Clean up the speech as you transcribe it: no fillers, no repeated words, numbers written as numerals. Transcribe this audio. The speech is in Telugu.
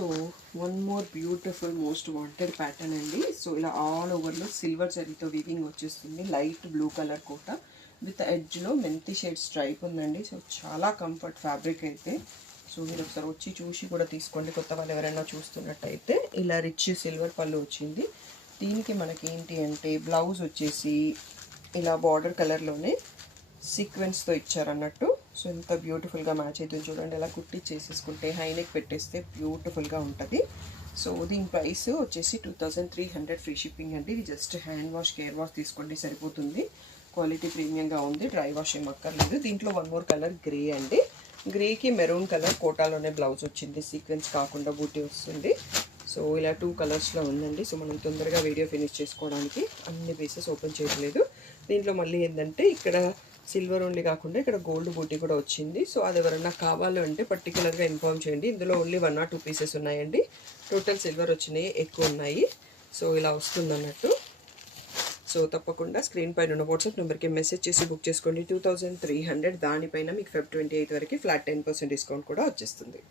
So one more beautiful most wanted pattern అండి. సో ఇలా ఆల్ ఓవర్లో సిల్వర్ జరీతో వీవింగ్ వచ్చేస్తుంది. Light blue colour Kota with ఎడ్జ్లో మెంతి షేడ్ స్ట్రైప్ ఉందండి. సో చాలా కంఫర్ట్ ఫ్యాబ్రిక్ అయితే. సో మీరు ఒకసారి వచ్చి చూసి కూడా తీసుకోండి. కొత్త వాళ్ళు ఎవరైనా చూస్తున్నట్టయితే. ఇలా రిచ్ సిల్వర్ పళ్ళు వచ్చింది. దీనికి మనకి ఏంటి అంటే బ్లౌజ్ వచ్చేసి ఇలా బార్డర్ కలర్లోనే సీక్వెన్స్తో ఇచ్చారన్నట్టు. సో ఎంత బ్యూటిఫుల్గా మ్యాచ్ అవుతుంది చూడండి. ఎలా కుట్టి చేసేసుకుంటే హైనెక్ పెట్టేస్తే బ్యూటిఫుల్గా ఉంటుంది. సో దీని ప్రైస్ వచ్చేసి 2300 ఫ్రీ షిప్పింగ్ అండి. ఇది just hand wash care wash తీసుకోండి సరిపోతుంది. క్వాలిటీ ప్రీమియంగా ఉంది. డ్రై వాష్ ఏం అక్కర్లేదు. దీంట్లో వన్ మోర్ కలర్ గ్రే అండి. గ్రేకి మెరూన్ కలర్ కోటాలోనే బ్లౌజ్ వచ్చింది. సీక్వెన్స్ కాకుండా బూటీ వస్తుంది. సో ఇలా 2 కలర్స్లో ఉందండి. సో మనం తొందరగా వీడియో ఫినిష్ చేసుకోవడానికి అన్ని పీసెస్ ఓపెన్ చేయట్లేదు. దీంట్లో మళ్ళీ ఏంటంటే ఇక్కడ సిల్వర్ ఓన్లీ కాకుండా ఇక్కడ గోల్డ్ బూటీ కూడా వచ్చింది. సో అది ఎవరన్నా కావాలి అంటే పర్టికులర్గా ఇన్ఫార్మ్ చేయండి. ఇందులో ఓన్లీ 1 or 2 పీసెస్ ఉన్నాయండి. టోటల్ సిల్వర్ వచ్చినాయి ఎక్కువ ఉన్నాయి. సో ఇలా వస్తుంది అన్నట్టు. సో తప్పకుండా స్క్రీన్ పైన ఉన్న వాట్సాప్ నెంబర్కి మెసేజ్ చేసి బుక్ చేసుకోండి. 2300. దానిపైన మీకు Feb 28 వరకు ఫ్లాట్ 10% డిస్కౌంట్ కూడా వచ్చేస్తుంది.